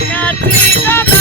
Yeah,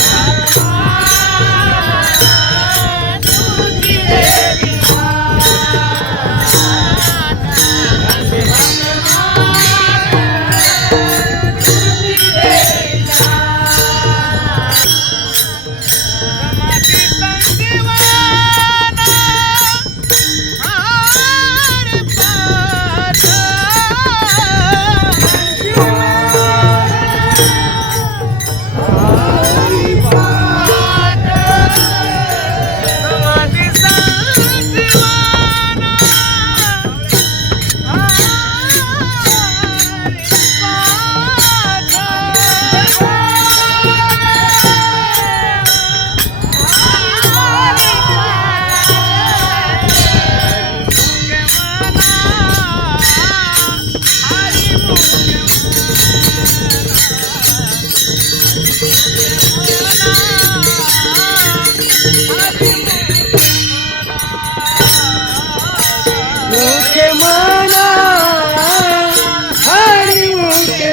पुढं समाधी संजीवना हरी पाठ मुखे मना हरी मुखे